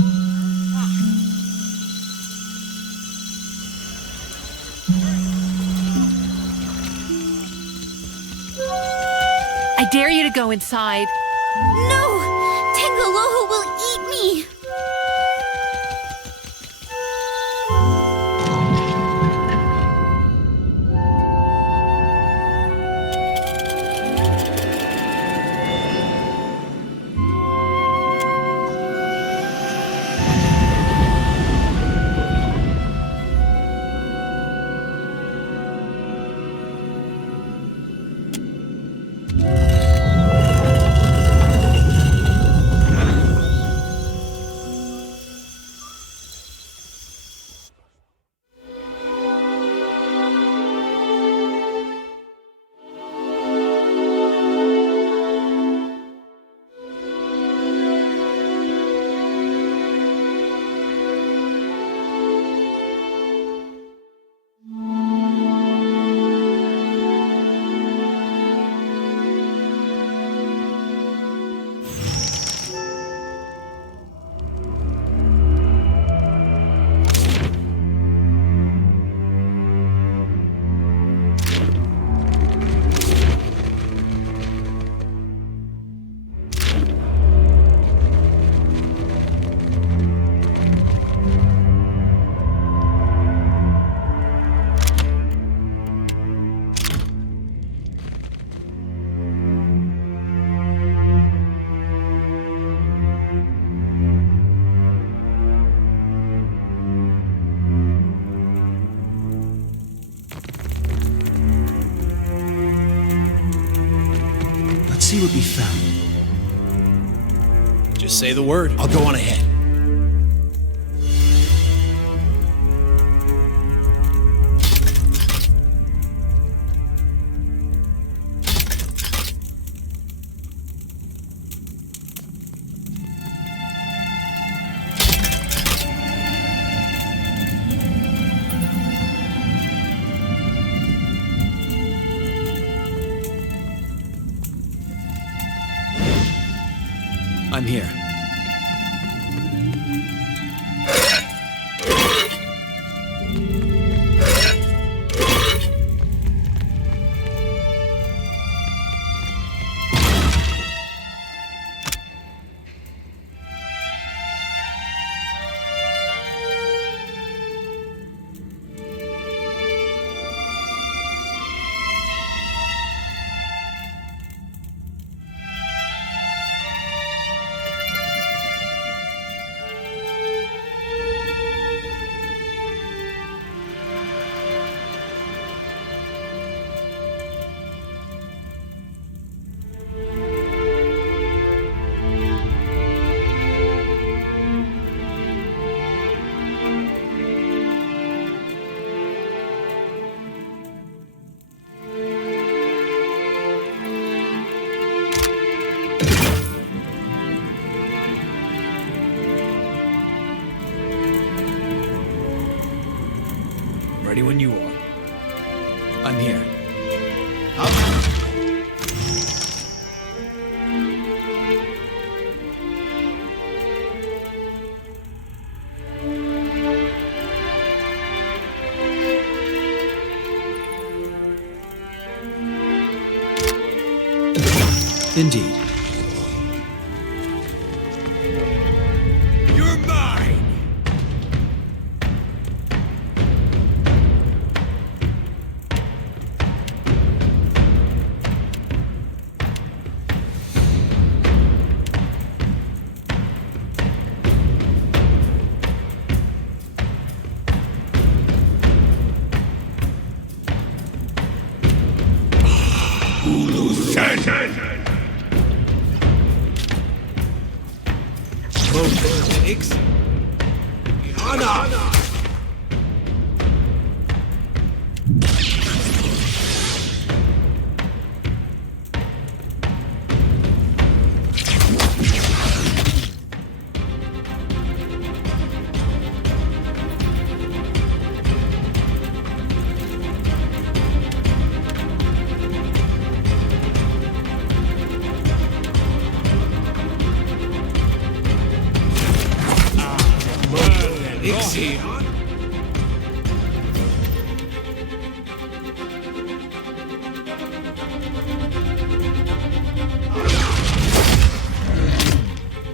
I dare you to go inside. No! Tangaloho will eat me! See what we found. Just say the word. I'll go on ahead. I'm here. Ready when you are. I'm here. Indeed. You're mine! Pigs? Anna! Ixion.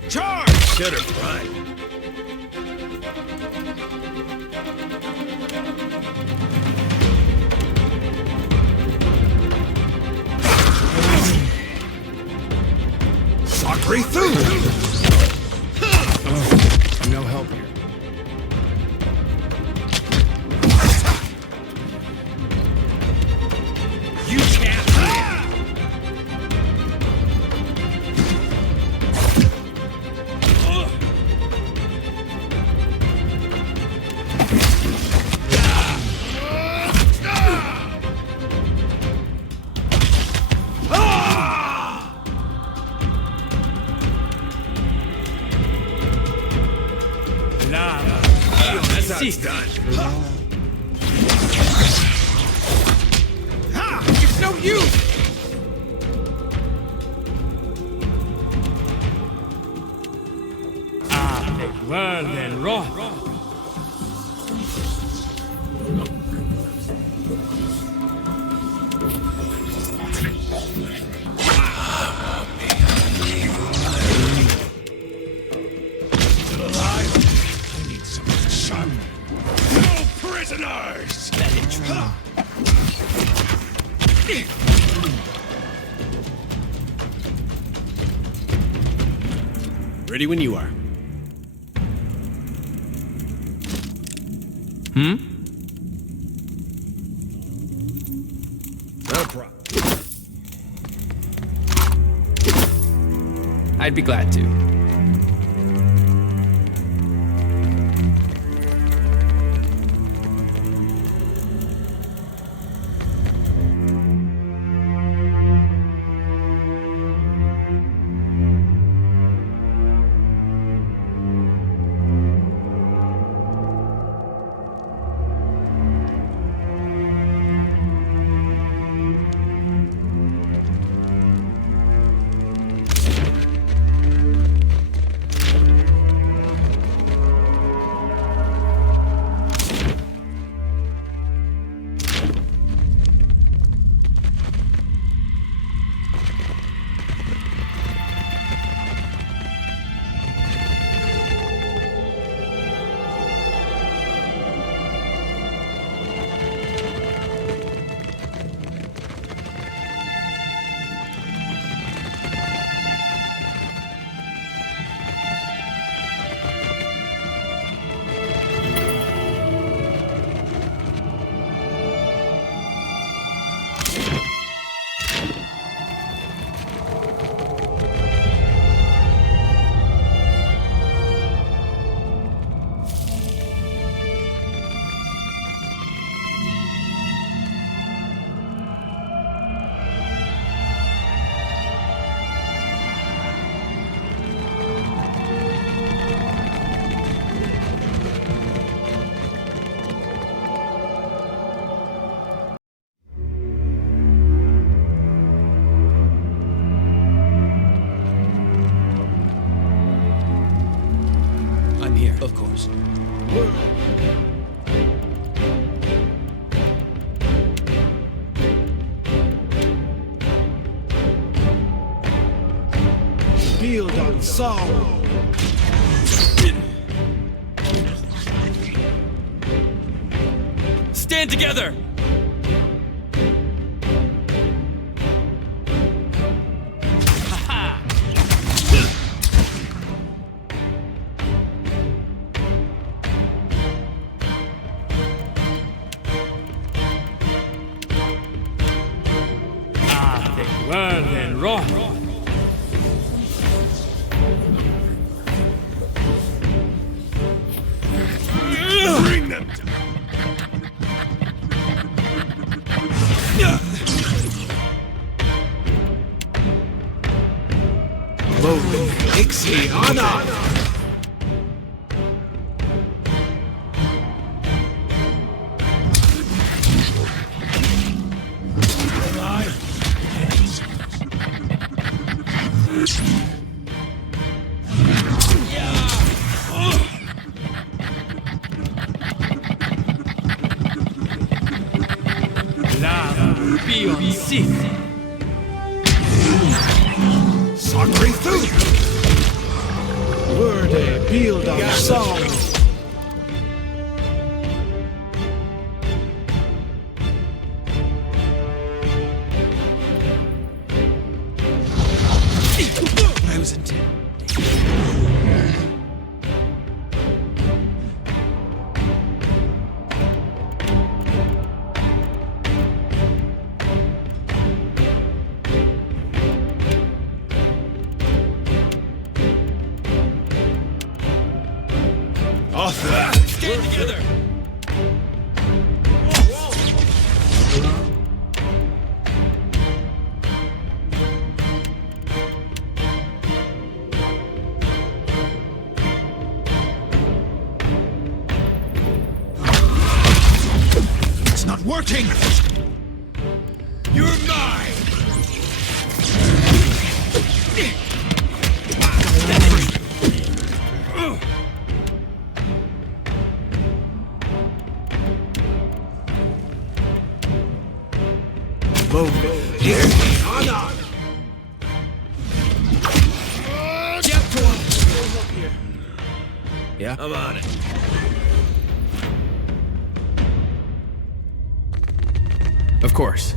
Charge! Should have run. Sakri through! No help here. You can't win! That's how it's done. Ha! It's no use! Well then, raw. No prisoners! Ready when you are. No problem. I'd be glad to. I'm here, of course. Build on sorrow. Stand together! Well then, raw. Bring them down. Loading Ixion on. be on Sith. Sacre Thu! Verde, build on sorrow. I was intending. Stand together. It's not working! You're mine! Yeah? I'm on it. Of course.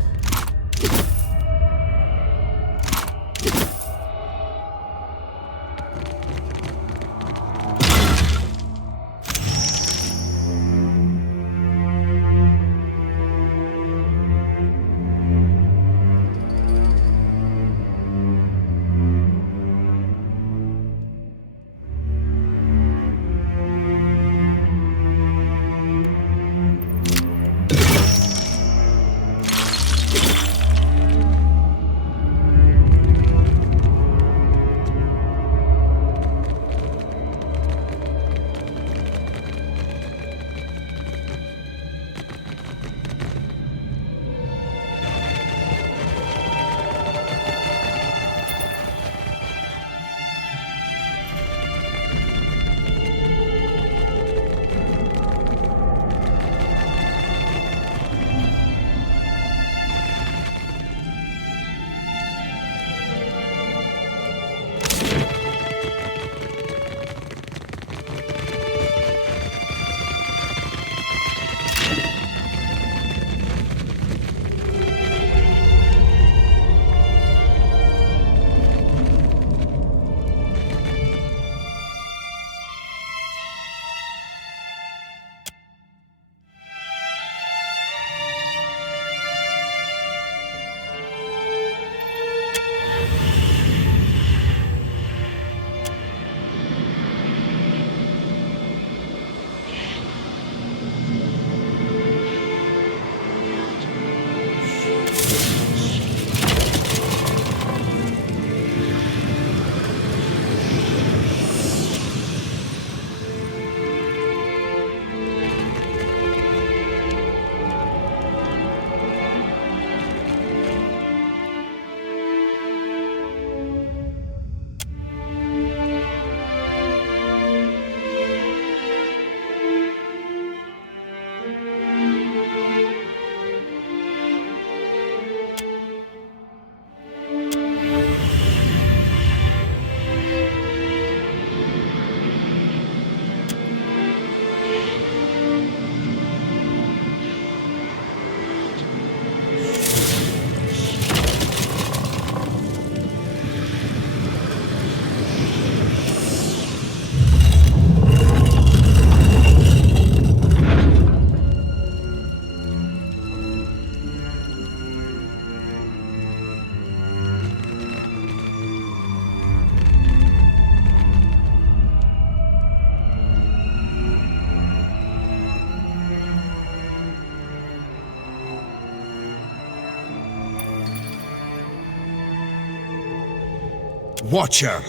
Watcher.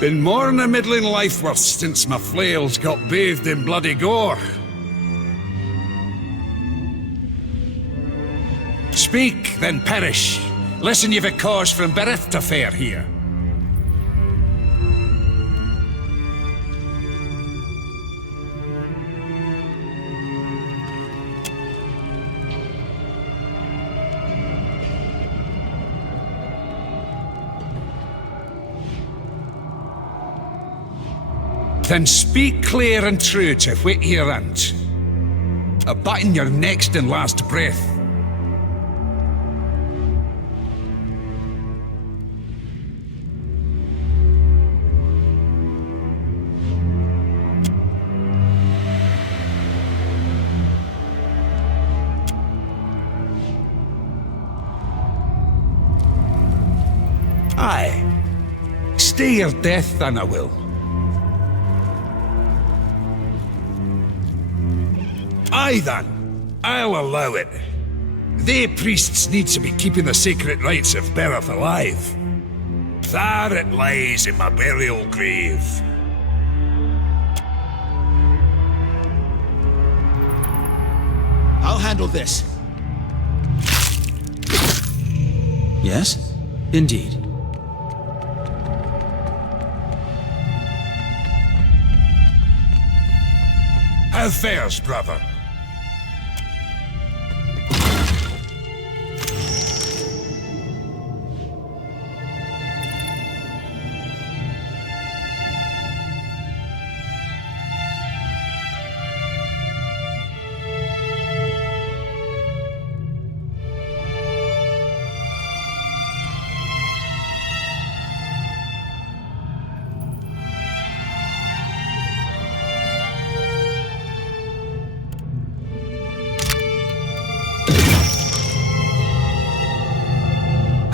Been more than a middling life worth since my flails got bathed in bloody gore. Speak, then perish. Listen, you've a cause from birth to fare here. Then speak clear and true to what you rant. A button your next and last breath. Aye. Stay your death, then I will. Aye, then. I'll allow it. They priests need to be keeping the sacred rites of Bereth alive. There it lies in my burial grave. I'll handle this. Yes? Indeed. How fares, brother?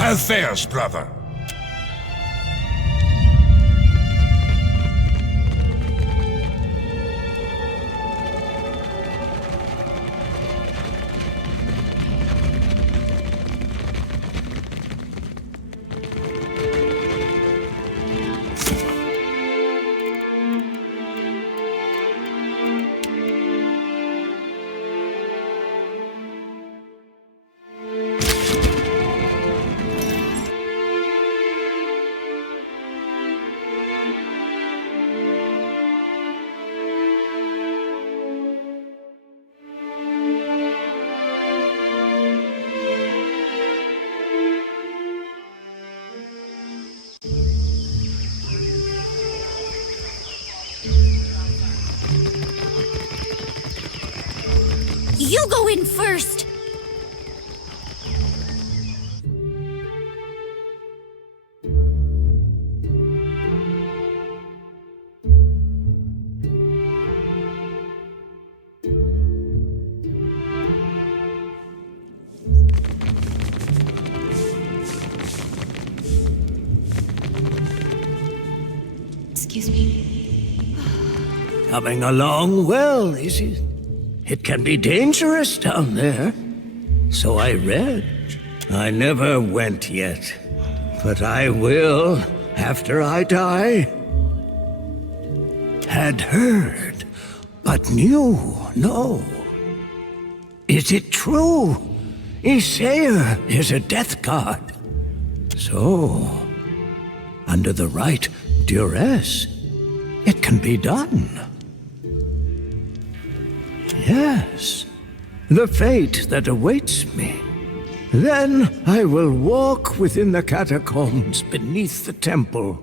How fares, brother? You go in first! Excuse me. Coming along well, is it? It can be dangerous down there. So I read. I never went yet. But I will after I die. Had heard, but knew no. Is it true? Isair is a death god. So, under the right duress, it can be done. Yes, the fate that awaits me. Then I will walk within the catacombs beneath the temple.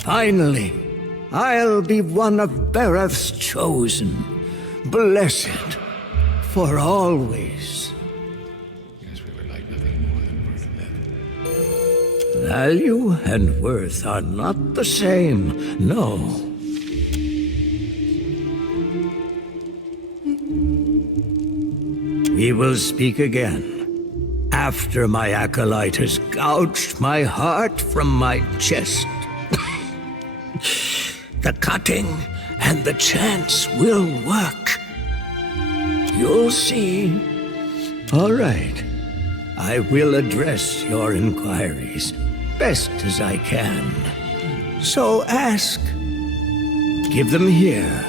Finally, I'll be one of Bereth's chosen, blessed for always. Value and worth are not the same, no. We will speak again, after my acolyte has gouged my heart from my chest. The cutting and the chants will work. You'll see. All right. I will address your inquiries best as I can. So ask. Give them here.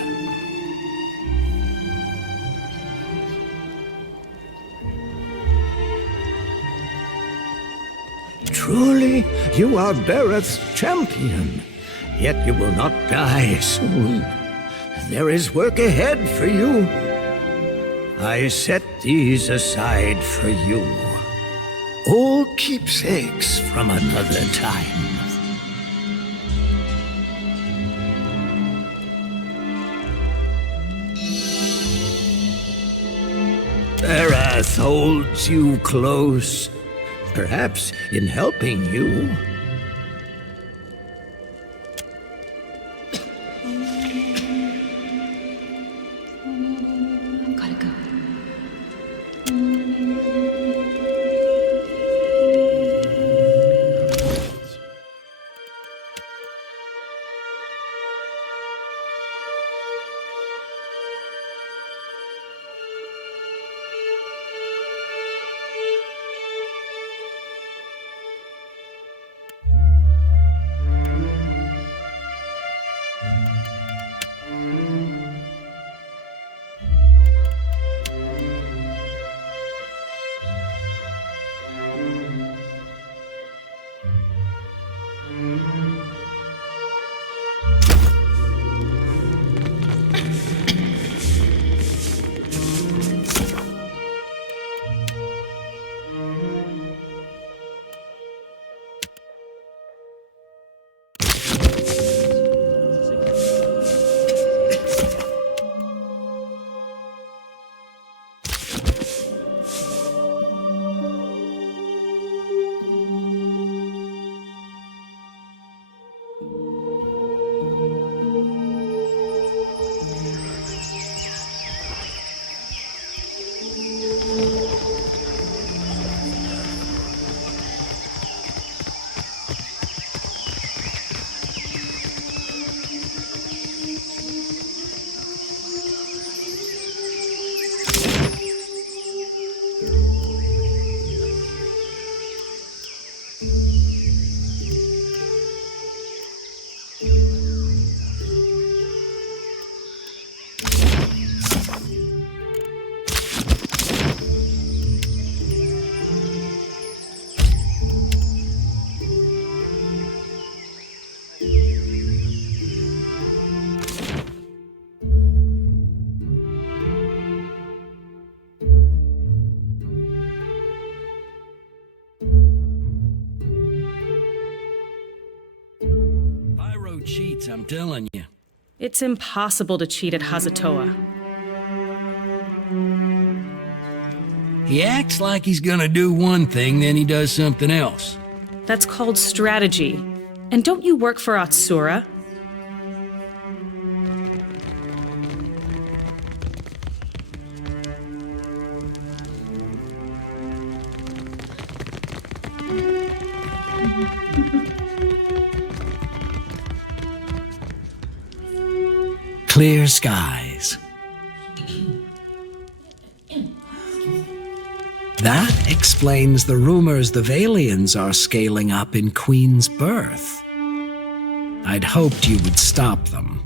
Truly, you are Bereth's champion. Yet you will not die soon. There is work ahead for you. I set these aside for you. Old keepsakes from another time. Berath holds you close, perhaps in helping you. Gotta go. Cheats, I'm telling you. It's impossible to cheat at Hazatoa. He acts like he's gonna do one thing, then he does something else. That's called strategy. And don't you work for Atsura? Clear skies. That explains the rumors the Valians are scaling up in Queen's Birth. I'd hoped you would stop them.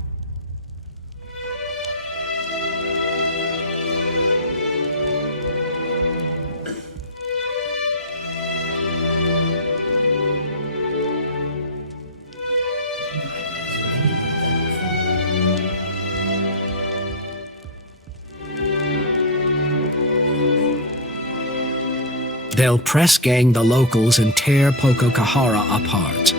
They'll press gang the locals and tear Pococahara apart.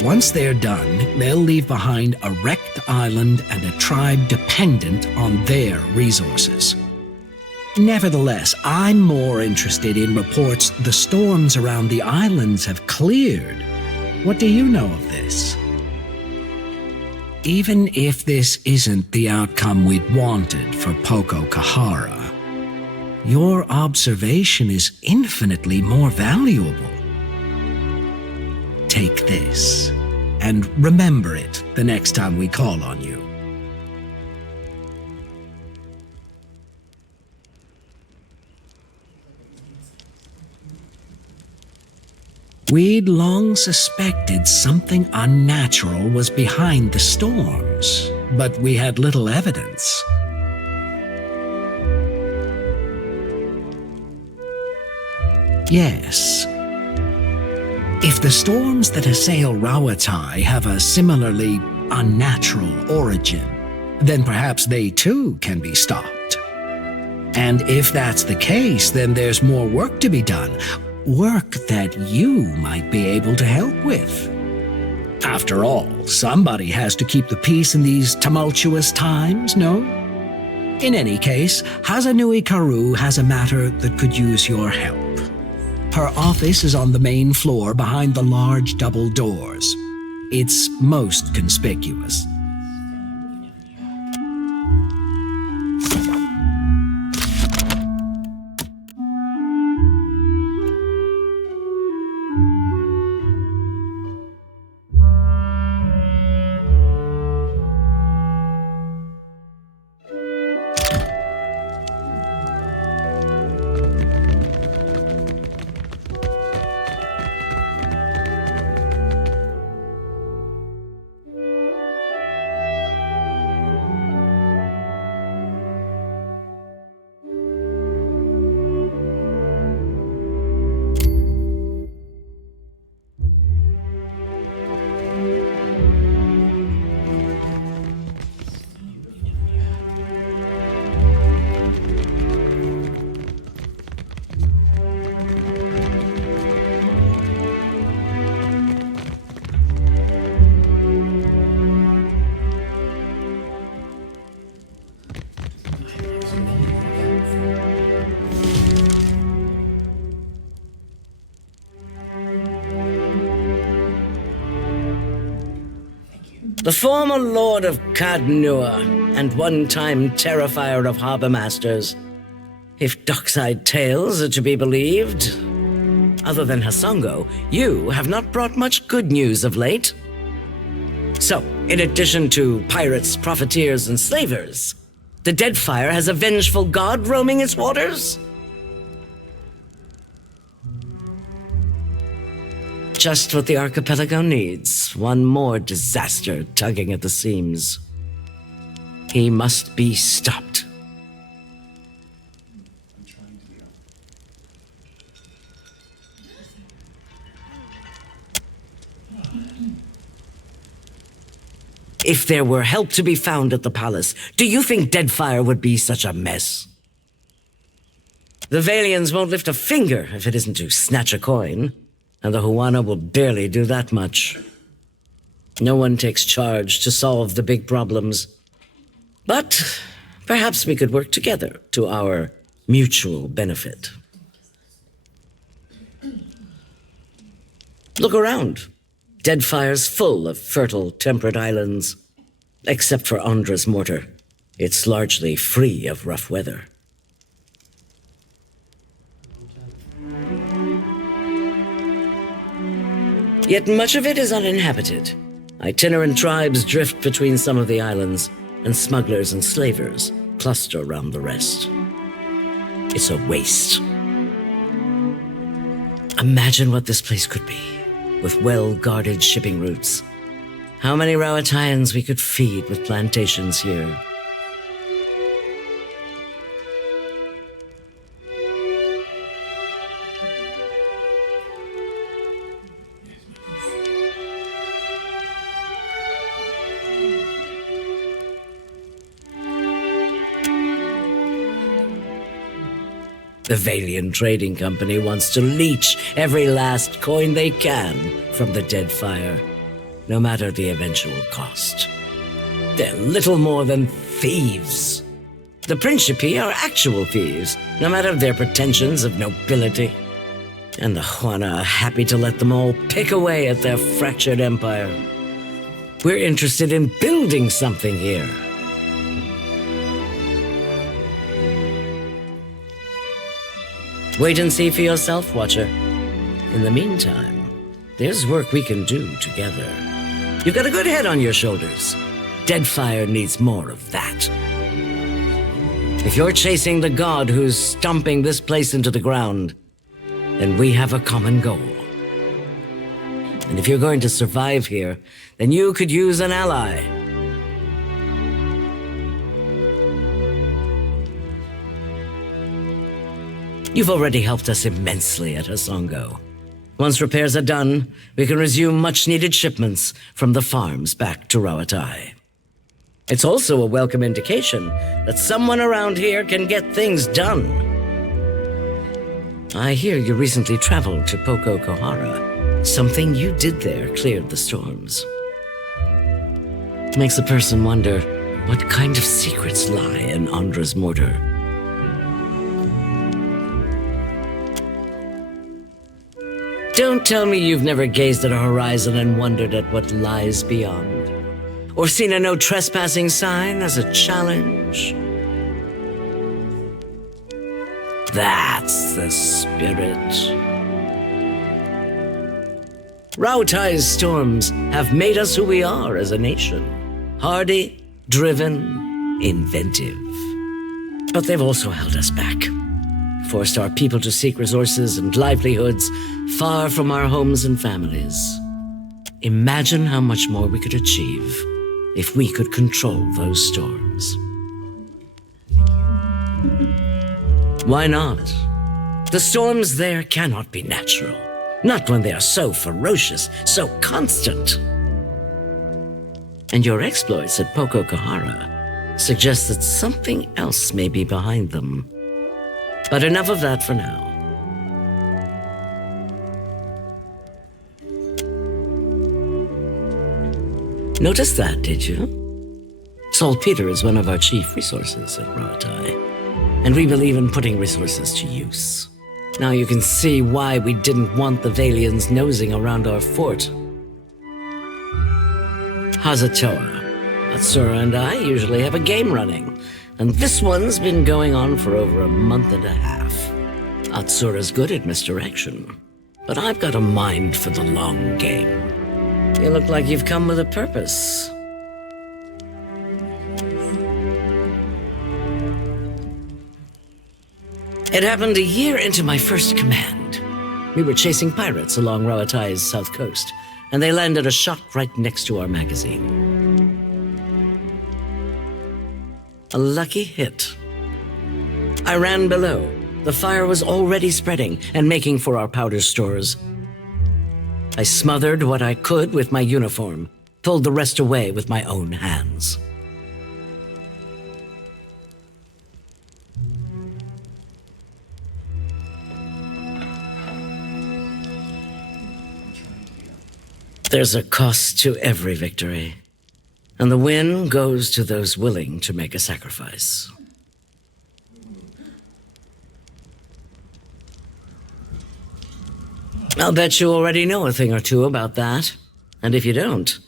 Once they're done, they'll leave behind a wrecked island and a tribe dependent on their resources. Nevertheless, I'm more interested in reports the storms around the islands have cleared. What do you know of this? Even if this isn't the outcome we'd wanted for Pococahara, your observation is infinitely more valuable. Take this, and remember it the next time we call on you. We'd long suspected something unnatural was behind the storms, but we had little evidence. Yes. If the storms that assail Rawatai have a similarly unnatural origin, then perhaps they too can be stopped. And if that's the case, then there's more work to be done. Work that you might be able to help with. After all, somebody has to keep the peace in these tumultuous times, no? In any case, Hazanui Karu has a matter that could use your help. Her office is on the main floor behind the large double doors. It's most conspicuous. The former Lord of Cadnua and one-time Terrifier of Harbor Masters. If dockside tales are to be believed, other than Hasongo, you have not brought much good news of late. So, in addition to pirates, profiteers, and slavers, the Deadfire has a vengeful god roaming its waters? Just what the archipelago needs. One more disaster tugging at the seams. He must be stopped. If there were help to be found at the palace, do you think Deadfire would be such a mess? The Valians won't lift a finger if it isn't to snatch a coin. And the Huana will barely do that much. No one takes charge to solve the big problems. But perhaps we could work together to our mutual benefit. Look around. Deadfire's full of fertile, temperate islands. Except for Andra's mortar. It's largely free of rough weather. Yet much of it is uninhabited. Itinerant tribes drift between some of the islands, and smugglers and slavers cluster around the rest. It's a waste. Imagine what this place could be, with well-guarded shipping routes. How many Rawatayans we could feed with plantations here. The Valian Trading Company wants to leech every last coin they can from the Deadfire, no matter the eventual cost. They're little more than thieves. The Principi are actual thieves, no matter their pretensions of nobility. And the Huana are happy to let them all pick away at their fractured empire. We're interested in building something here. Wait and see for yourself, Watcher. In the meantime, there's work we can do together. You've got a good head on your shoulders. Deadfire needs more of that. If you're chasing the god who's stomping this place into the ground, then we have a common goal. And if you're going to survive here, then you could use an ally. You've already helped us immensely at Hasongo. Once repairs are done, we can resume much-needed shipments from the farms back to Rawatai. It's also a welcome indication that someone around here can get things done. I hear you recently traveled to Poko Kohara. Something you did there cleared the storms. Makes a person wonder, What kind of secrets lie in Andra's mortar? Don't tell me you've never gazed at a horizon and wondered at what lies beyond. Or seen a no trespassing sign as a challenge. That's the spirit. Rautai's storms have made us who we are as a nation. Hardy, driven, inventive. But they've also held us back. Forced our people to seek resources and livelihoods far from our homes and families. Imagine how much more we could achieve if we could control those storms. Why not? The storms there cannot be natural. Not when they are so ferocious, so constant. And your exploits at Pokokahara suggest that something else may be behind them. But enough of that for now. Noticed that, did you? Saltpeter is one of our chief resources at Rautai, and we believe in putting resources to use. Now you can see why we didn't want the Valians nosing around our fort. Hazatoa, Atsura and I usually have a game running, and this one's been going on for over a month and a half. Atsura's good at misdirection, but I've got a mind for the long game. You look like you've come with a purpose. It happened a year into my first command. We were chasing pirates along Rauatai's south coast, and they landed a shot right next to our magazine. A lucky hit. I ran below. The fire was already spreading and making for our powder stores. I smothered what I could with my uniform, pulled the rest away with my own hands. There's a cost to every victory, and the win goes to those willing to make a sacrifice. I'll bet you already know a thing or two about that, and if you don't,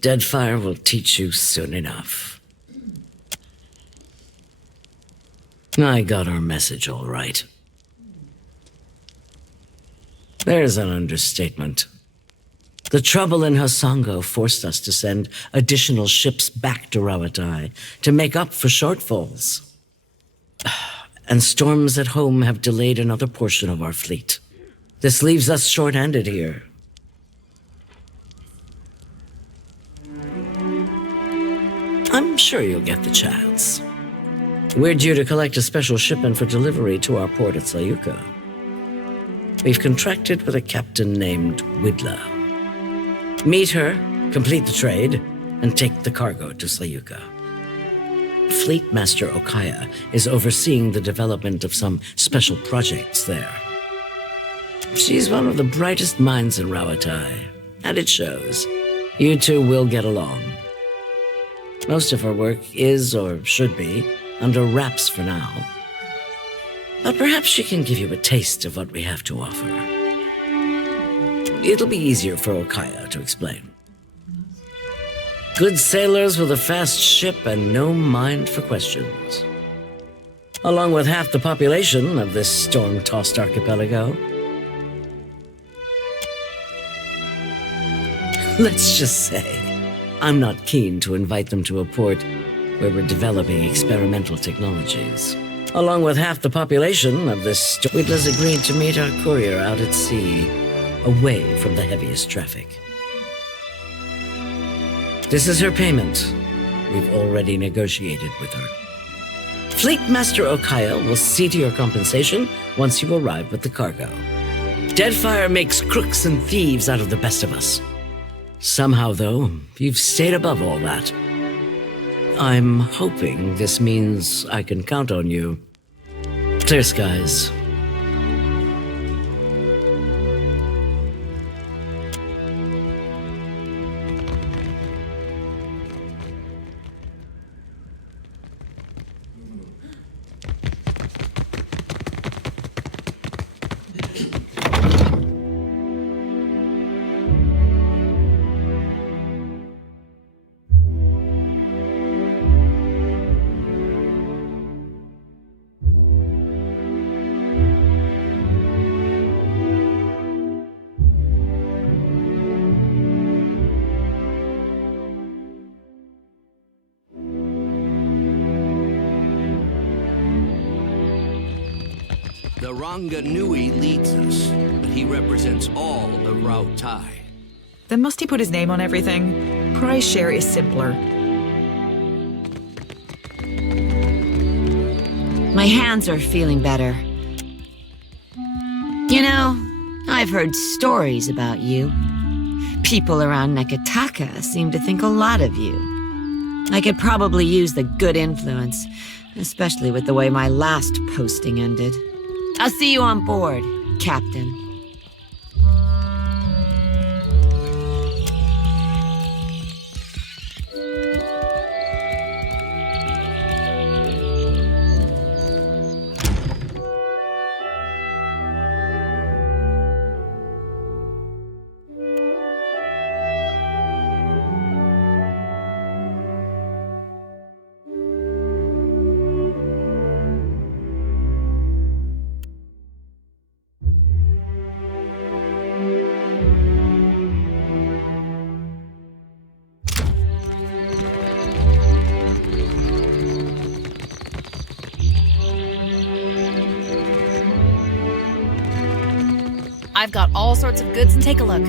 Deadfire will teach you soon enough. I got our message all right. There's an understatement. The trouble in Hasango forced us to send additional ships back to Rauatai to make up for shortfalls. And storms at home have delayed another portion of our fleet. This leaves us short-handed here. I'm sure you'll get the chance. We're due to collect a special shipment for delivery to our port at Sayuka. We've contracted with a captain named Widla. Meet her, complete the trade, and take the cargo to Sayuka. Fleet Master Okaya is overseeing the development of some special projects there. She's one of the brightest minds in Rauatai, and it shows. You two will get along. Most of her work is, or should be, under wraps for now. But perhaps she can give you a taste of what we have to offer. It'll be easier for Okaya to explain. Good sailors with a fast ship and no mind for questions. Along with half the population of this storm-tossed archipelago. Let's just say, I'm not keen to invite them to a port where we're developing experimental technologies. Along with half the population of this Widla's agreed to meet our courier out at sea, away from the heaviest traffic. This is her payment. We've already negotiated with her. Fleet Master Okaya will see to your compensation once you arrive with the cargo. Deadfire makes crooks and thieves out of the best of us. Somehow, though, you've stayed above all that. I'm hoping this means I can count on you. Clear skies. Ranga Nui leads us, but he represents all of Rao Tai. Then must he put his name on everything? Price share is simpler. My hands are feeling better. You know, I've heard stories about you. People around Nekataka seem to think a lot of you. I could probably use the good influence, especially with the way my last posting ended. I'll see you on board, Captain. I've got all sorts of goods, and take a look.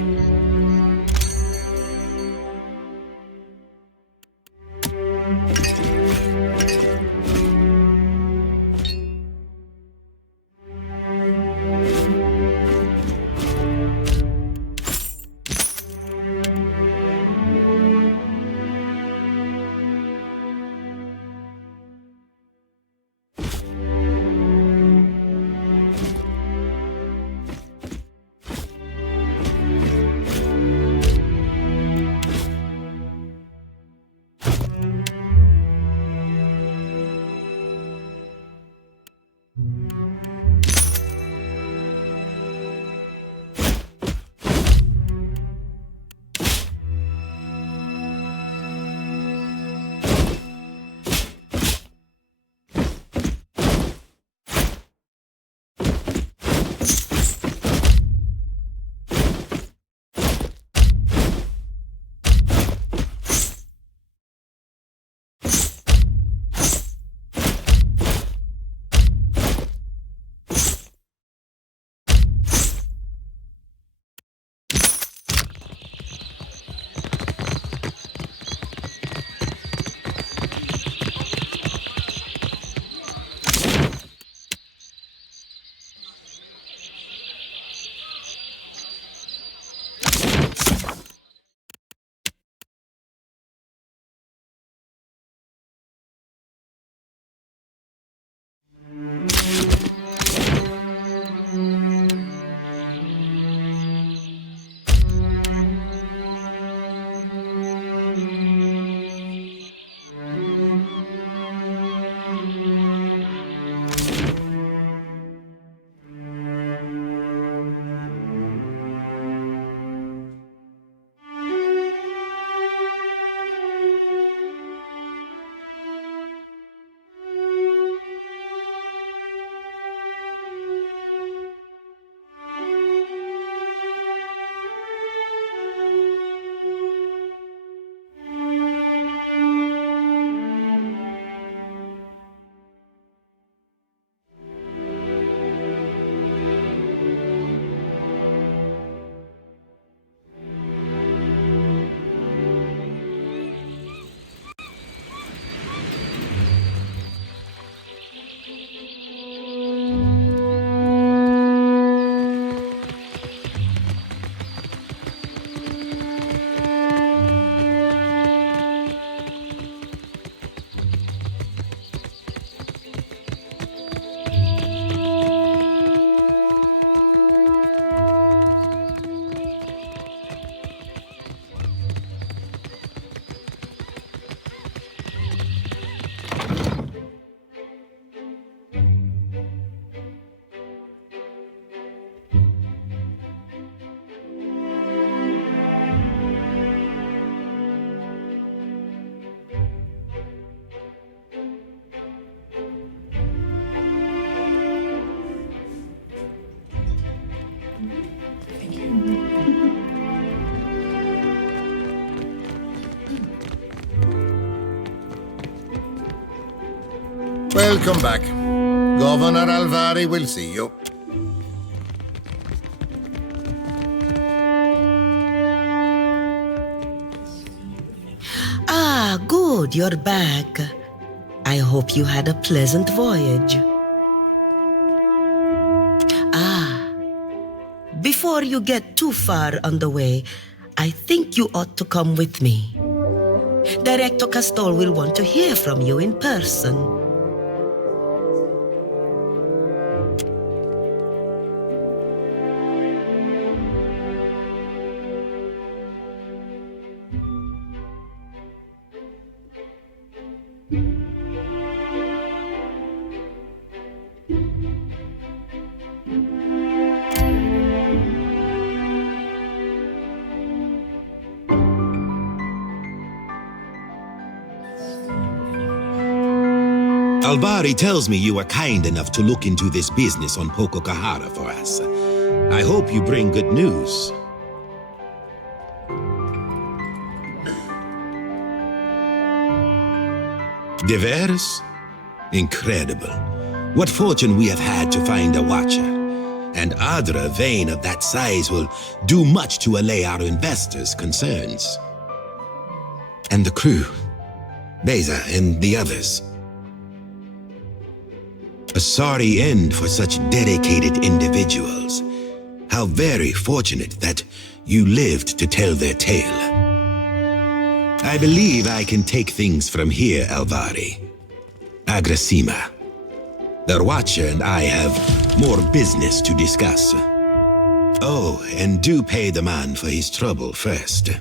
Welcome back. Governor Alvari will see you. Good, you're back. I hope you had a pleasant voyage. Before you get too far on the way, I think you ought to come with me. Director Castol will want to hear from you in person. Albari tells me you were kind enough to look into this business on Pococahara for us. I hope you bring good news. De veras? Incredible. What fortune we have had to find a watcher. And Adra, a vein of that size, will do much to allay our investors' concerns. And the crew, Beza and the others. A sorry end for such dedicated individuals. How very fortunate that you lived to tell their tale. I believe I can take things from here, Alvari. Agrasima. The Watcher and I have more business to discuss. Oh, and do pay the man for his trouble first.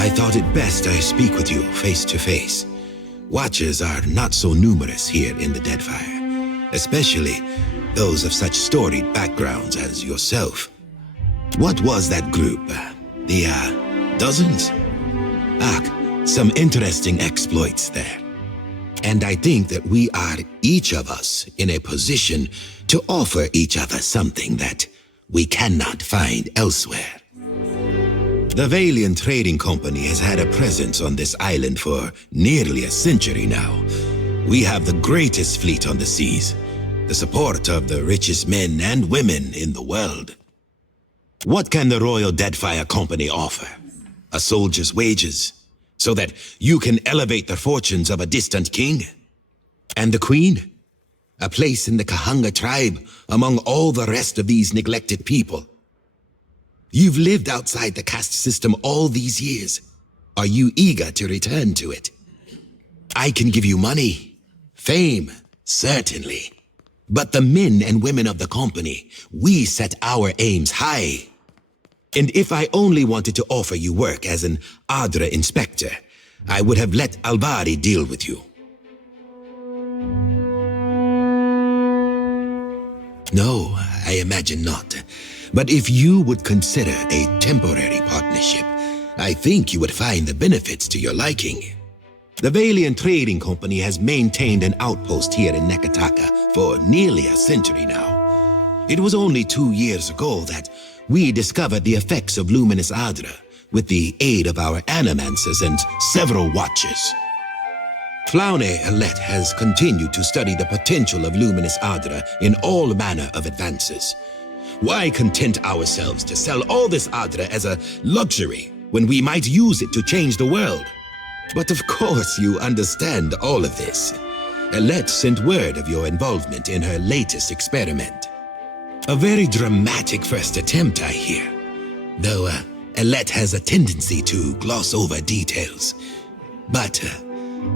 I thought it best I speak with you face to face. Watchers are not so numerous here in the Deadfire, especially those of such storied backgrounds as yourself. What was that group? Dozens? Some interesting exploits there. And I think that we are, each of us, in a position to offer each other something that we cannot find elsewhere. The Valiant Trading Company has had a presence on this island for nearly a century now. We have the greatest fleet on the seas, the support of the richest men and women in the world. What can the Royal Deadfire Company offer? A soldier's wages, so that you can elevate the fortunes of a distant king? And the Queen? A place in the Kahanga tribe among all the rest of these neglected people. You've lived outside the caste system all these years. Are you eager to return to it? I can give you money, fame, certainly. But the men and women of the company, we set our aims high. And if I only wanted to offer you work as an Adra inspector, I would have let Albari deal with you. No, I imagine not. But if you would consider a temporary partnership, I think you would find the benefits to your liking. The Valiant Trading Company has maintained an outpost here in Nekataka for nearly a century now. It was only 2 years ago that we discovered the effects of Luminous Adra with the aid of our animancers and several watchers. Flaune Alette has continued to study the potential of Luminous Adra in all manner of advances. Why content ourselves to sell all this Adra as a luxury when we might use it to change the world? But of course you understand all of this. Alette sent word of your involvement in her latest experiment. A very dramatic first attempt, I hear. Though Alette has a tendency to gloss over details. But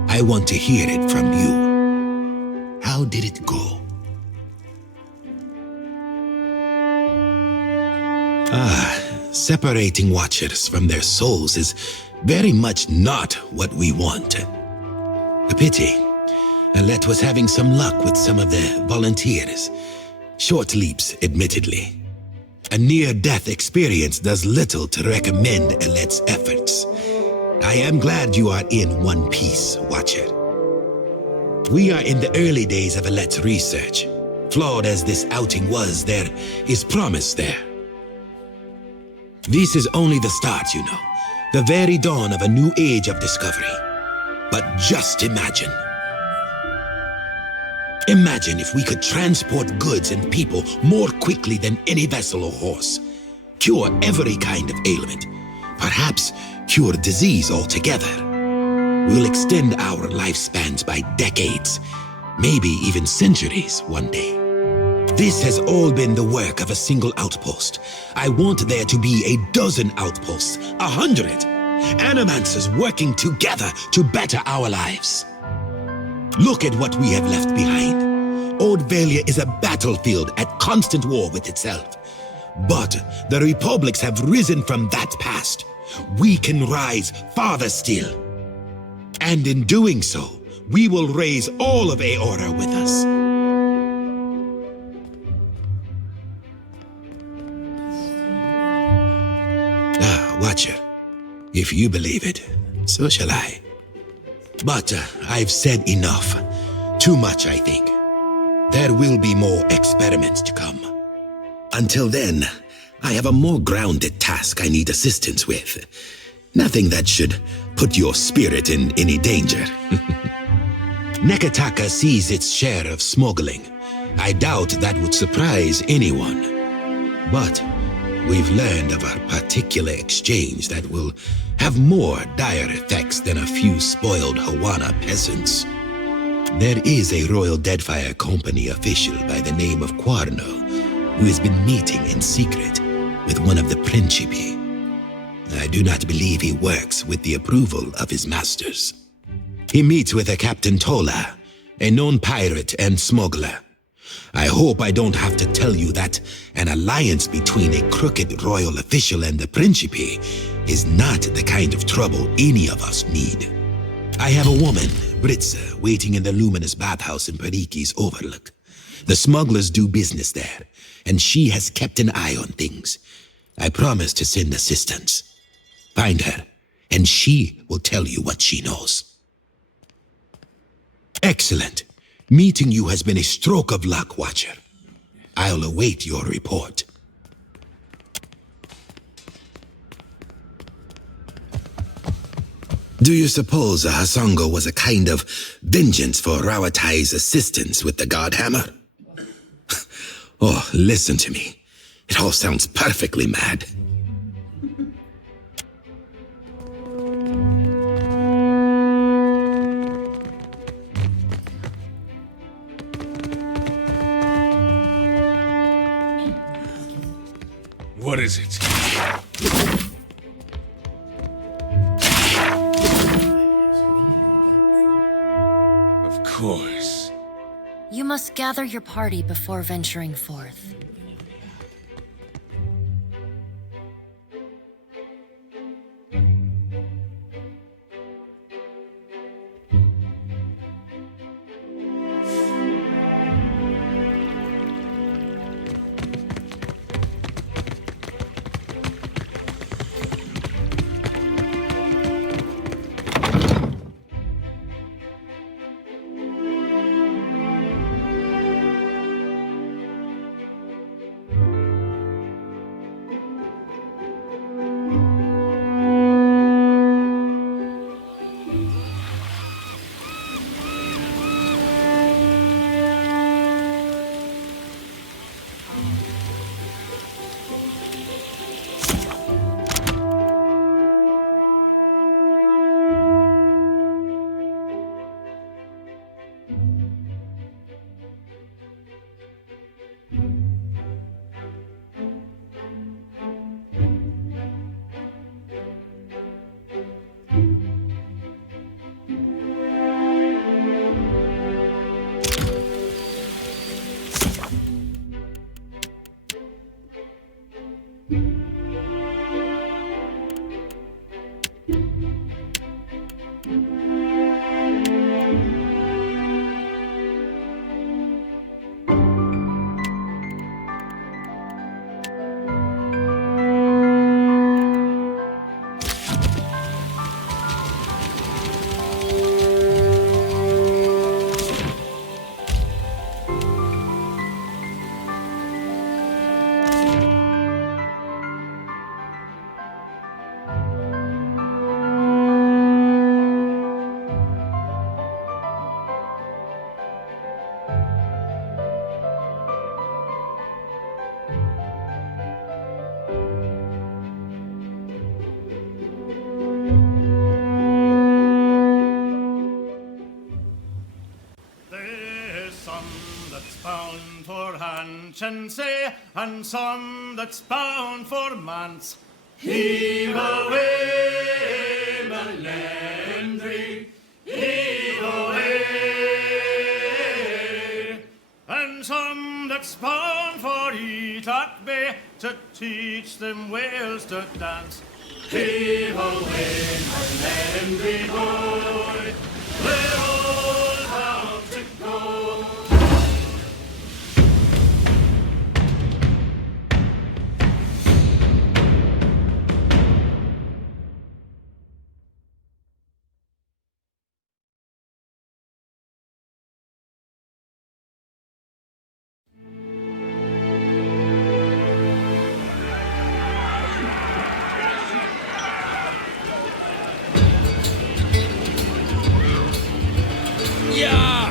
I want to hear it from you. How did it go? Separating Watchers from their souls is very much not what we want. A pity. Alette was having some luck with some of the volunteers. Short leaps, admittedly. A near-death experience does little to recommend Alette's efforts. I am glad you are in one piece, Watcher. We are in the early days of Alette's research. Flawed as this outing was, there is promise there. This is only the start, you know. The very dawn of a new age of discovery. But just imagine, Imagine if we could transport goods and people more quickly than any vessel or horse. Cure every kind of ailment. Perhaps cure disease altogether. We'll extend our lifespans by decades, maybe even centuries one day. This has all been the work of a single outpost. I want there to be a dozen outposts, 100. Animancers working together to better our lives. Look at what we have left behind. Old Valia is a battlefield at constant war with itself. But the republics have risen from that past. We can rise farther still. And in doing so, we will raise all of Aora with us. Watcher, if you believe it, so shall I. But I've said enough. Too much, I think. There will be more experiments to come. Until then, I have a more grounded task I need assistance with. Nothing that should put your spirit in any danger. Nekataka sees its share of smuggling. I doubt that would surprise anyone. But we've learned of a particular exchange that will have more dire effects than a few spoiled Hawana peasants. There is a Royal Deadfire Company official by the name of Quarno who has been meeting in secret with one of the Principi. I do not believe he works with the approval of his masters. He meets with a Captain Tola, a known pirate and smuggler. I hope I don't have to tell you that an alliance between a crooked royal official and the Principi is not the kind of trouble any of us need. I have a woman, Britza, waiting in the luminous bathhouse in Pariki's Overlook. The smugglers do business there, and she has kept an eye on things. I promise to send assistance. Find her, and she will tell you what she knows. Excellent. Meeting you has been a stroke of luck, Watcher. I'll await your report. Do you suppose a Hasongo was a kind of vengeance for Rawatai's assistance with the God Hammer? Oh, listen to me. It all sounds perfectly mad. What is it? Of course. You must gather your party before venturing forth. conscience, and some that's bound for manse. Heave away, Melendry, heave away, and some that's bound for Etock Bay to teach them Wales to dance. Heave away, Melendry boy, we're all bound to go. Yeah!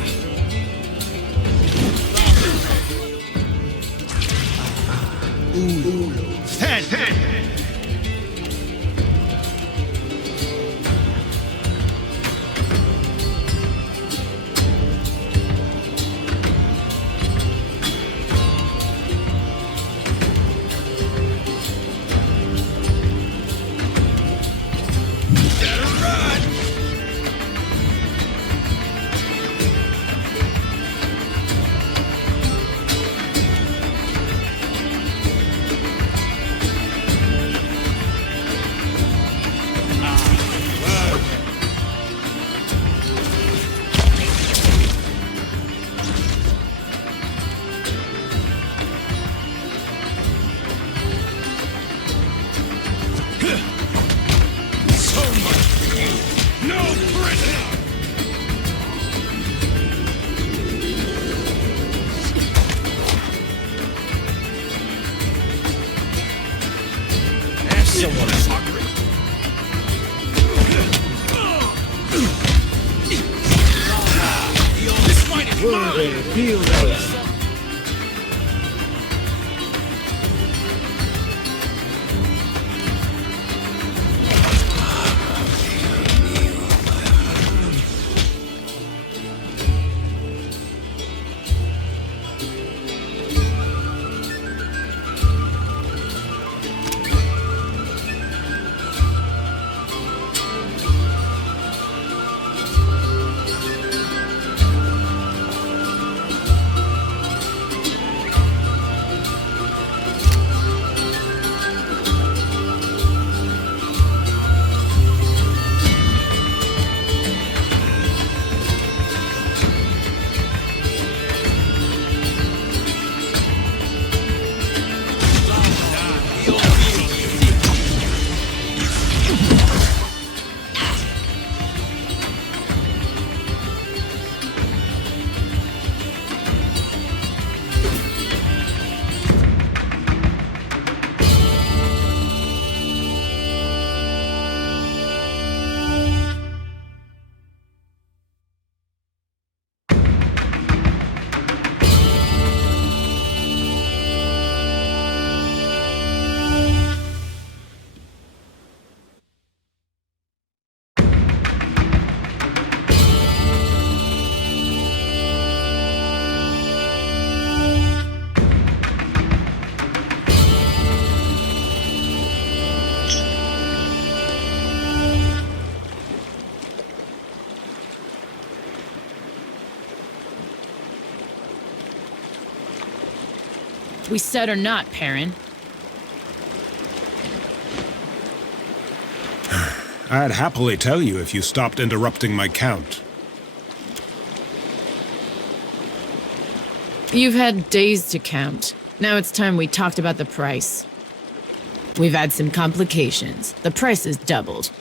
Stand! Someone is hungry. This fight is mine! We said or not, Perrin. I'd happily tell you if you stopped interrupting my count. You've had days to count. Now it's time we talked about the price. We've had some complications. The price has doubled.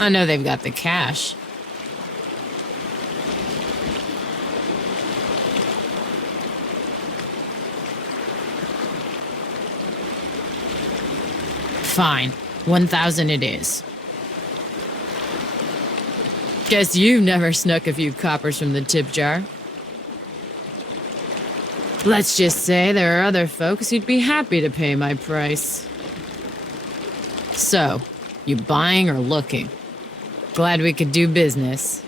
I know they've got the cash. Fine. 1,000 it is. Guess you've never snuck a few coppers from the tip jar. Let's just say there are other folks who'd be happy to pay my price. So, you buying or looking? Glad we could do business.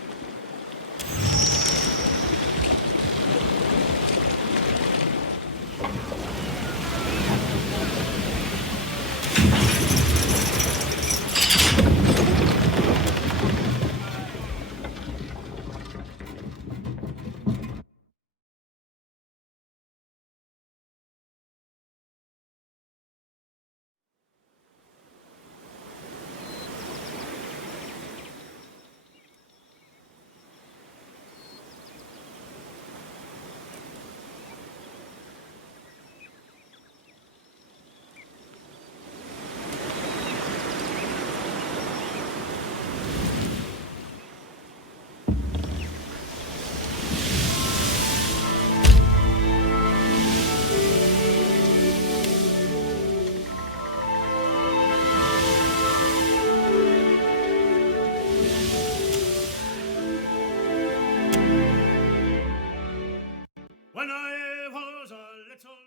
When I was a little...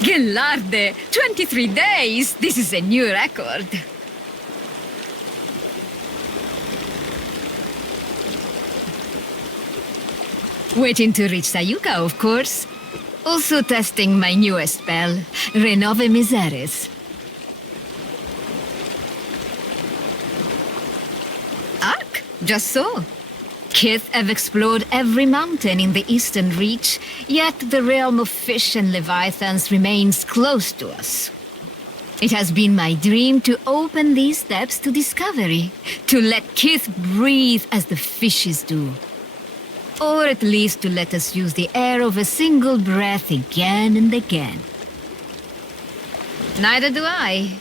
Gillarde, 23 days! This is a new record. Waiting to reach Sayuka, of course. Also testing my newest spell, Renove Miseres. Ark, just so. Kith have explored every mountain in the Eastern Reach, yet the realm of fish and leviathans remains close to us. It has been my dream to open these steps to discovery, to let Kith breathe as the fishes do. Or at least to let us use the air of a single breath again and again. Neither do I.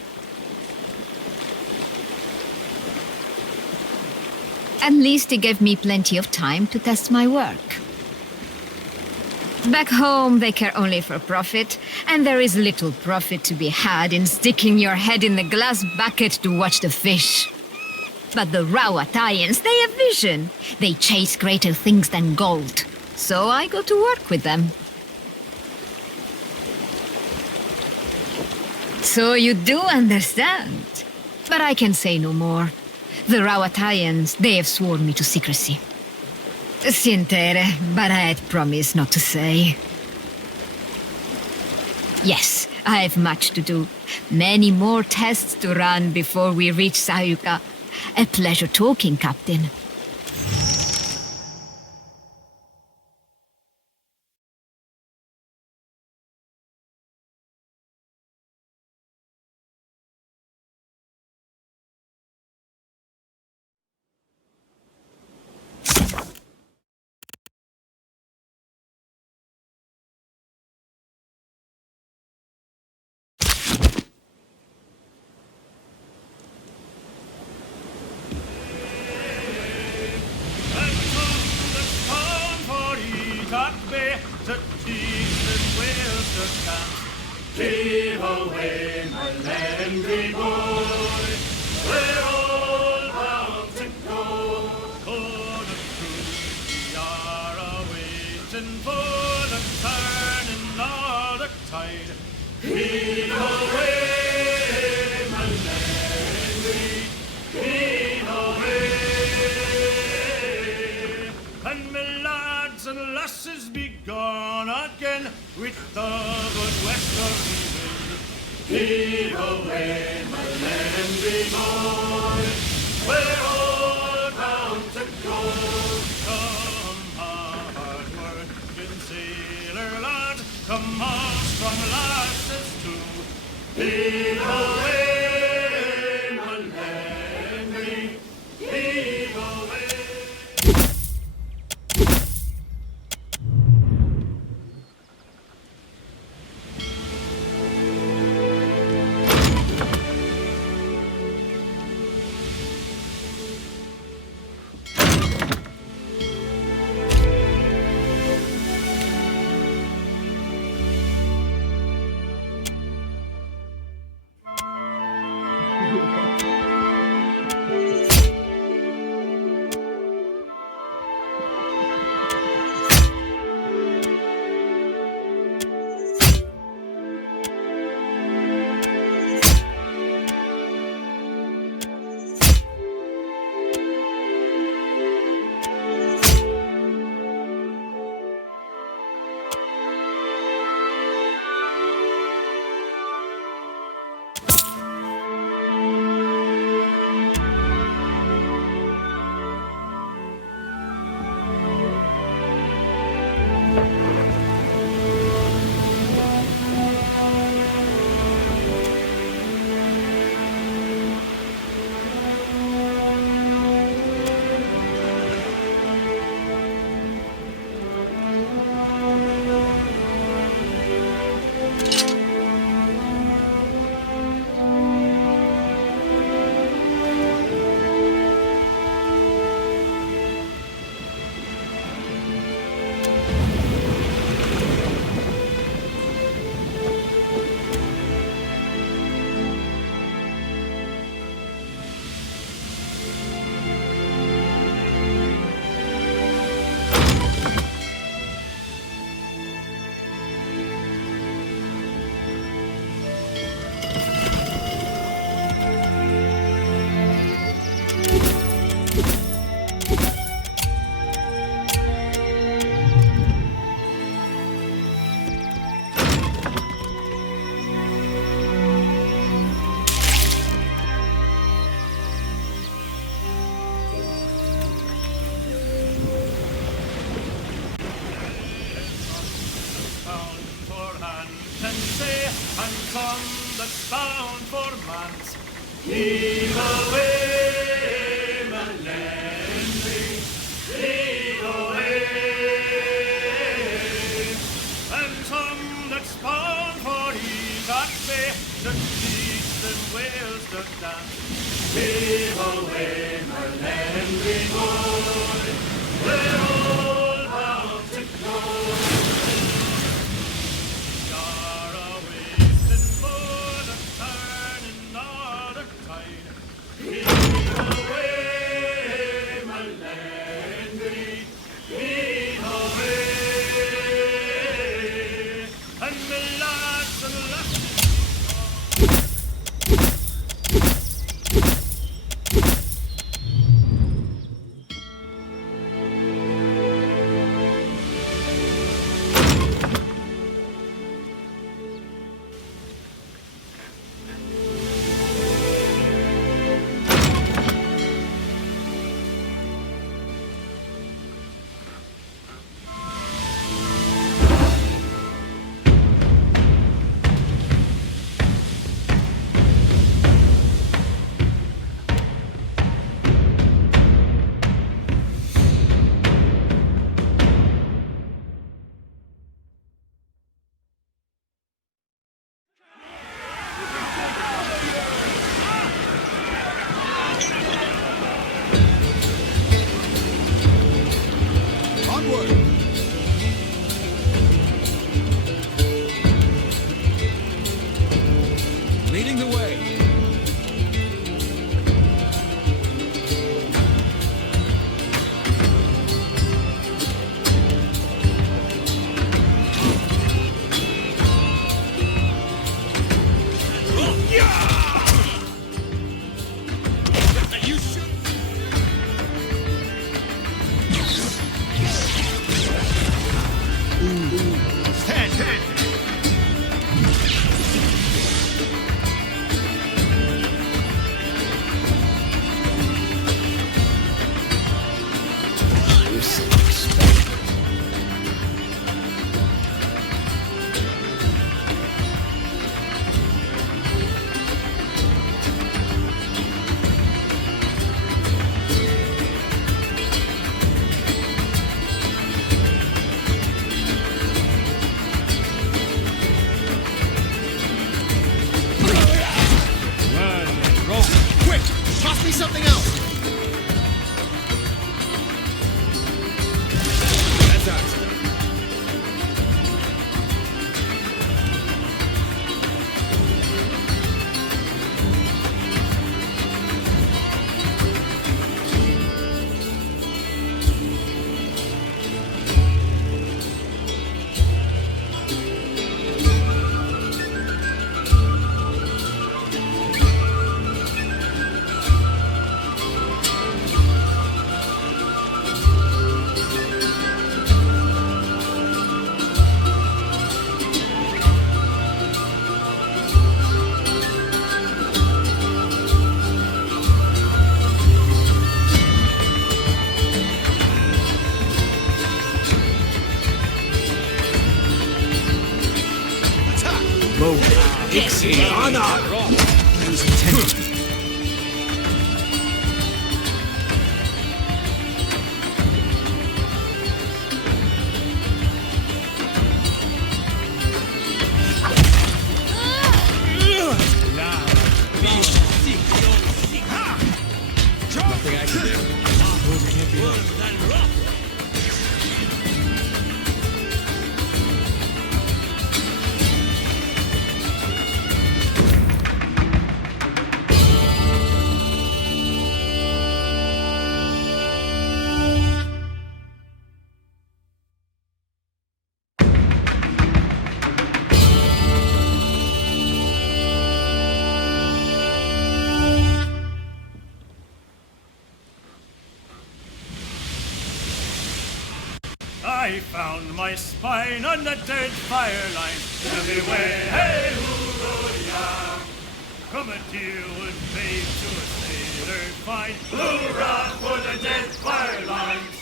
At least it gave me plenty of time to test my work. Back home, they care only for profit, and there is little profit to be had in sticking your head in the glass bucket to watch the fish. But the Rawatayans, they have vision. They chase greater things than gold. So I go to work with them. So you do understand. But I can say no more. The Rawatayans, they have sworn me to secrecy. Sientere, but I had promised not to say. Yes, I have much to do. Many more tests to run before we reach Sayuka. A pleasure talking, Captain. Give away my Landry boy, we're all bound to go. For the truth, we are awaiting for the turning of the tide. Give away my Landry, give away. And my lads and lasses be gone again with the good west of the wind. Give away my Landry boy, we're all bound to go. Come hard-working sailor lads, come on strong lasses too. Give away my Landry, give away. ransom that's bound for months. Evil way, Melendy, evil way. Ransom that's bound for that way to teach them whales to dance. Evil way, Melendy boy, we're all bound to go. Leading the way. Something else. That's us. Nothing I can do. Suppose it can't be helped. I found my spine on the Deadfire line. Every way, hey, hoorah! From a deal made to a sailor fine. Hoorah for the Deadfire lines!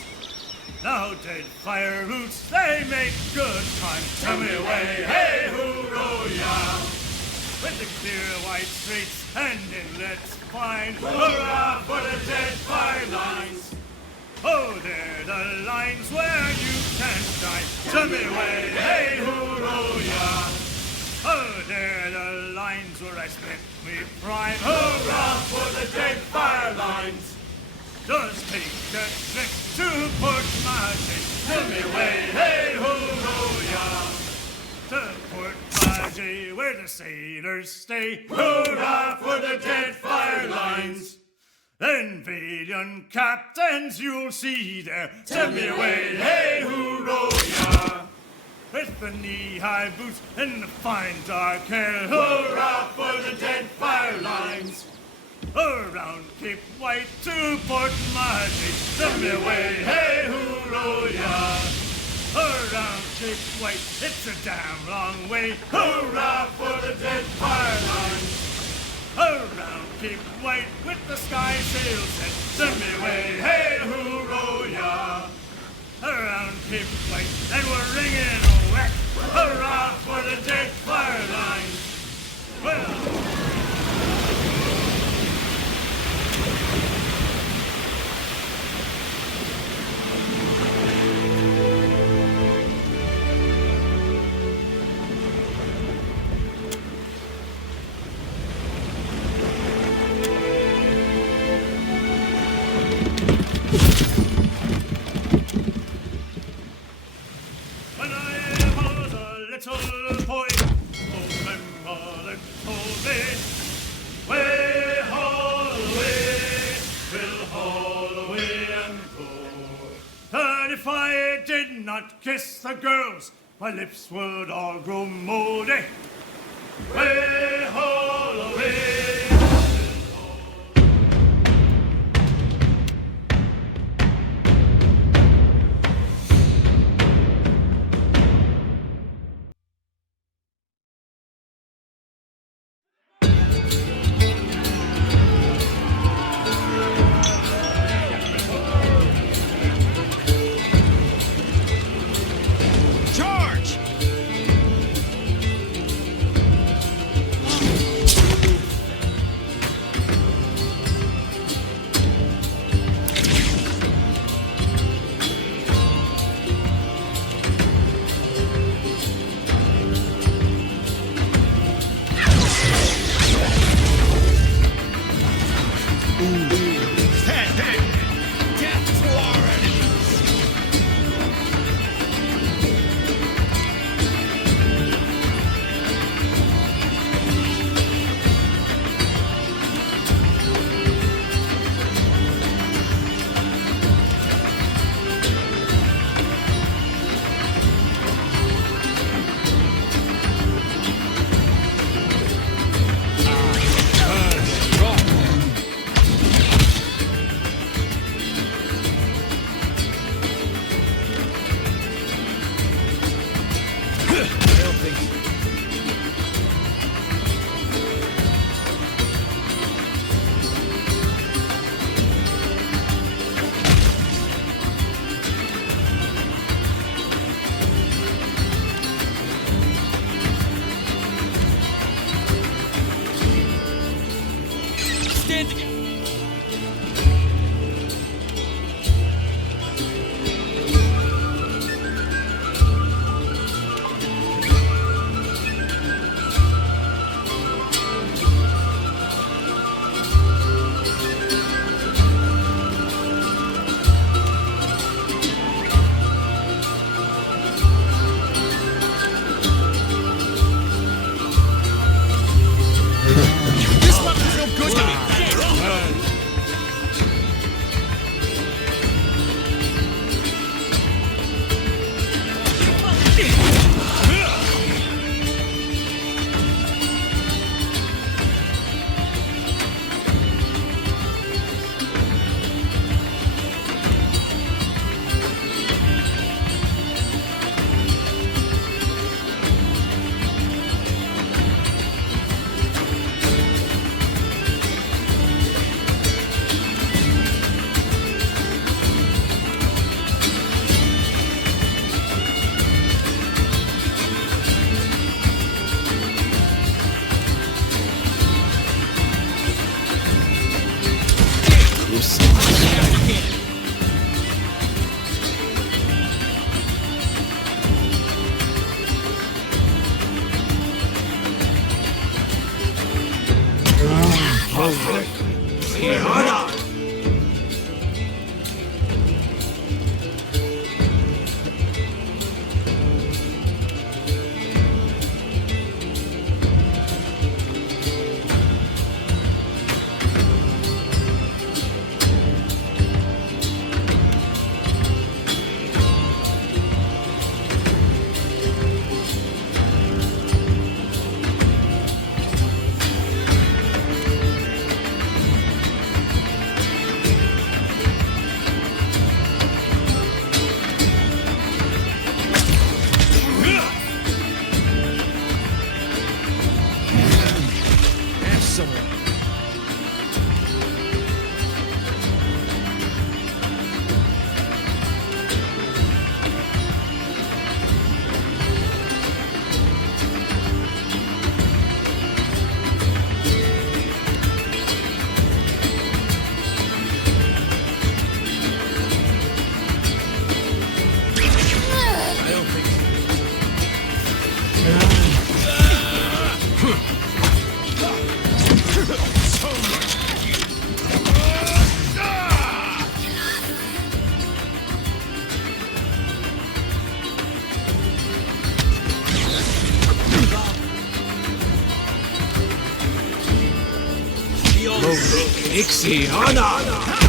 Now Deadfire routes, they make good time. Tell me way, hey, hoorah! with the clear white streets and inlets fine. Hurrah for the Deadfire lines! Oh, they're the lines where you can't die. Tell me way, hey, hooroo-ya! Oh, they're the lines where I spent me prime. Hurrah for the Deadfire lines! Just take that trip to Port Magic. Tell me way, hey, hooroo-ya! To Port Magic, where the sailors stay. Hurrah for the Deadfire lines! Then valiant captains you'll see there. Tell me away, hey, hooroo-ya! With the knee-high boots and the fine dark hair. Hurrah for the Deadfire lines! Around Cape White to Port Magic. Tell me away, hey, hooroo-ya! Around Cape White, it's a damn long way. Hurrah for the Deadfire lines! Around Cape White with the sky sail set. Send me away, hey, hooroo-ya! Around Cape White, and we're ringing a whack. Hurrah for the Deadfire lines! Well... little boy, oh, my mother told me, way, haul away, we'll haul away and go. And if I did not kiss the girls, my lips would all grow moldy. Way, haul away. Ixie, Anna!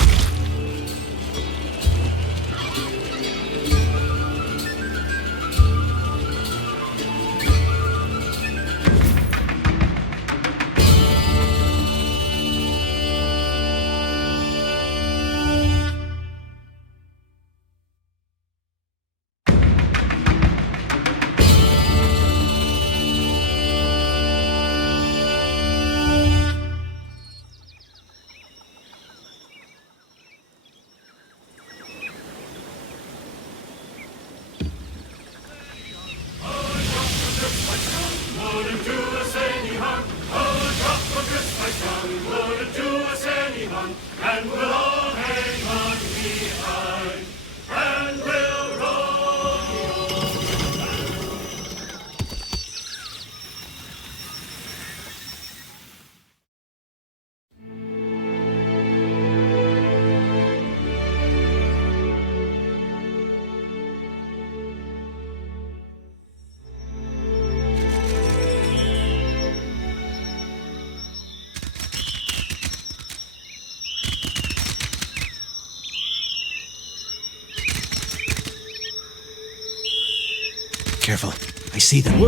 Careful. I see them.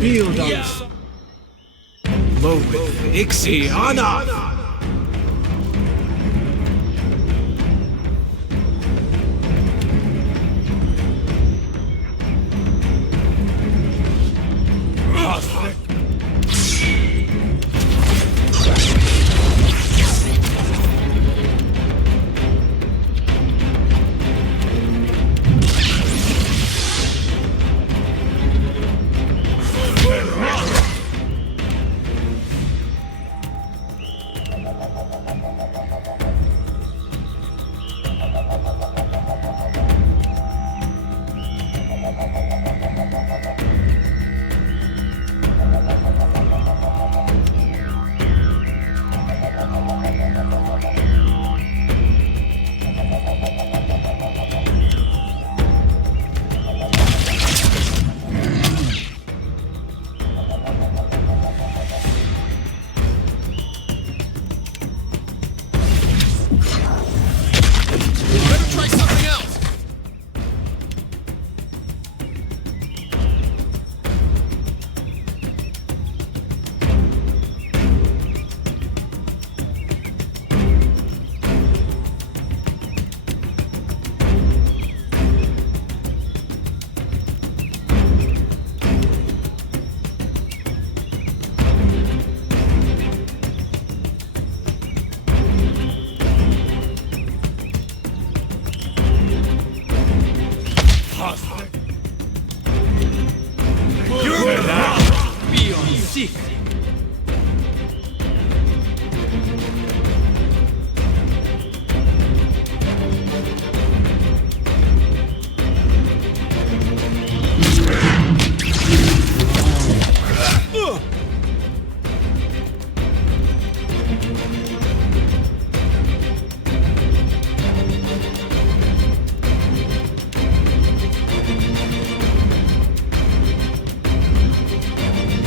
Build us. Move, Ixie, Anna! Merci.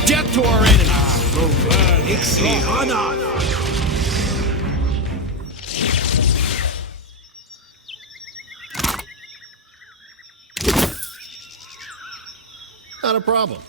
Death to our enemies! Not a problem.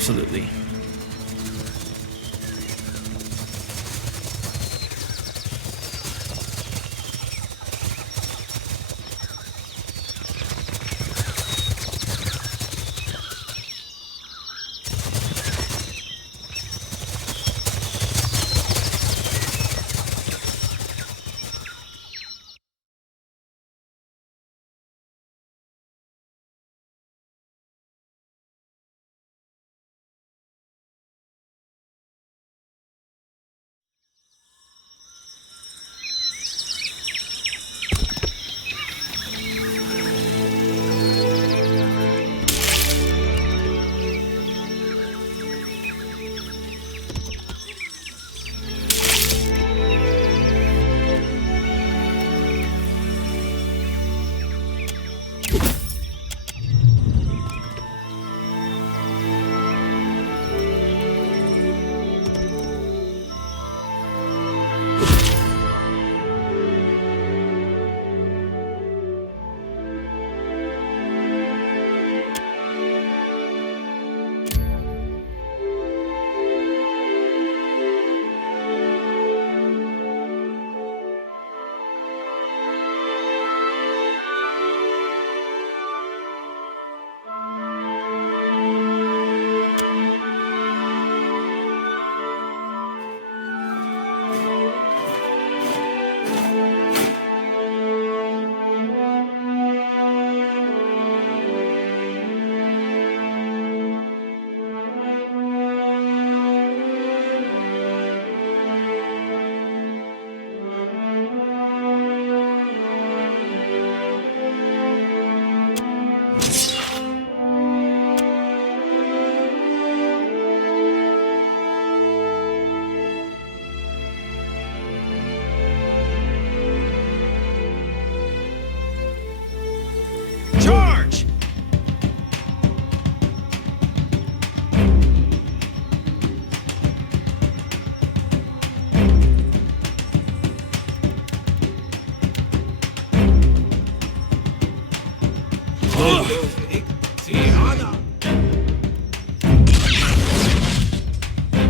Absolutely.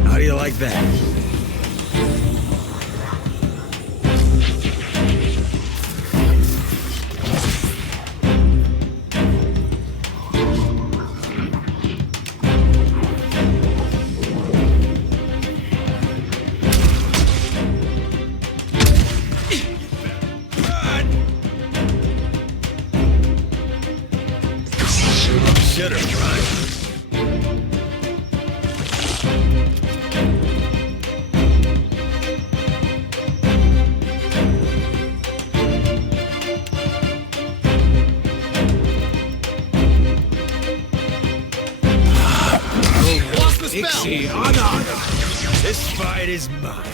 How do you like that? Should have tried. This fight is mine.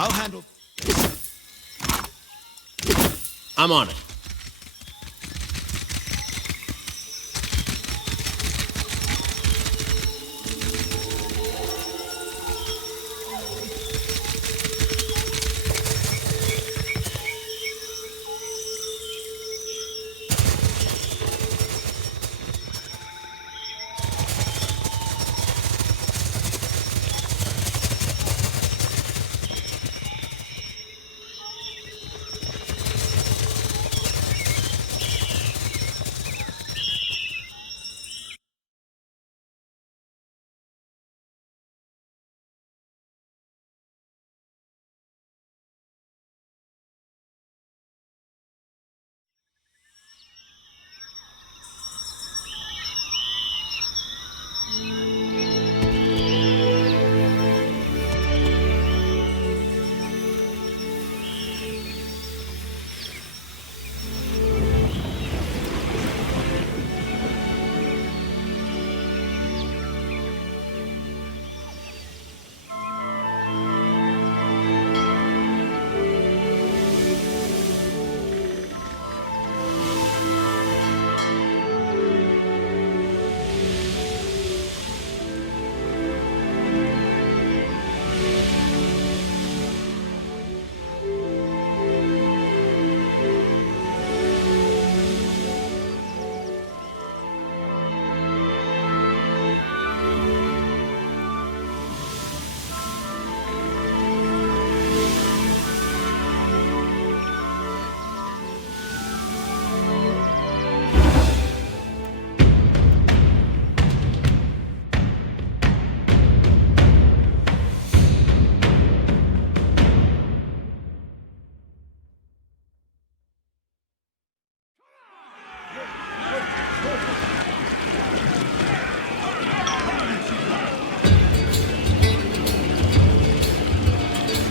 I'll handle... I'm on it.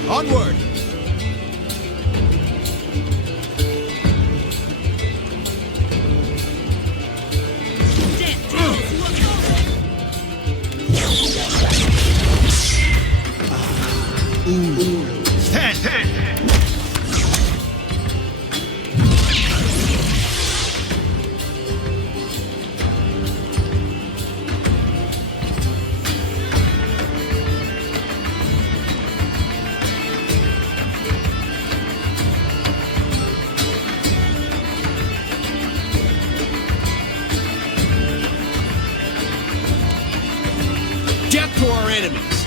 Onward! Stand! Death to our enemies!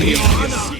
see honor.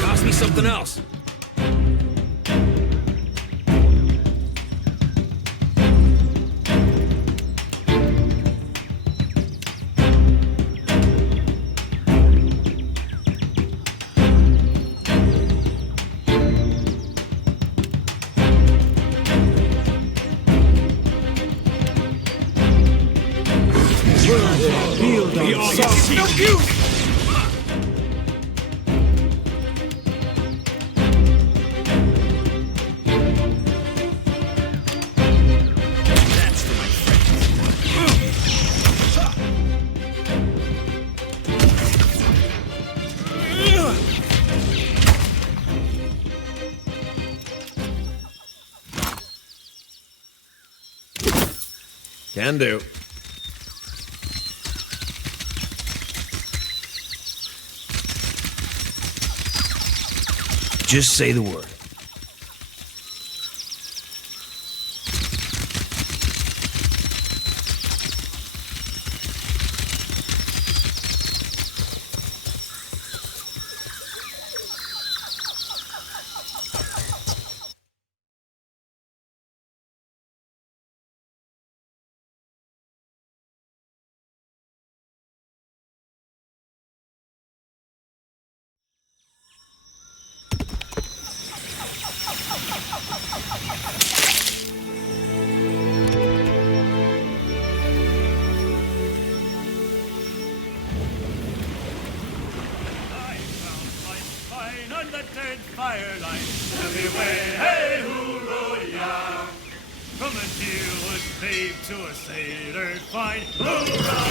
Toss me something else. Can do. Just say the word. On the Deadfire line, everywhere, hey, hoo-roy-ah. From a deal was paid to a sailor fine, hurrah,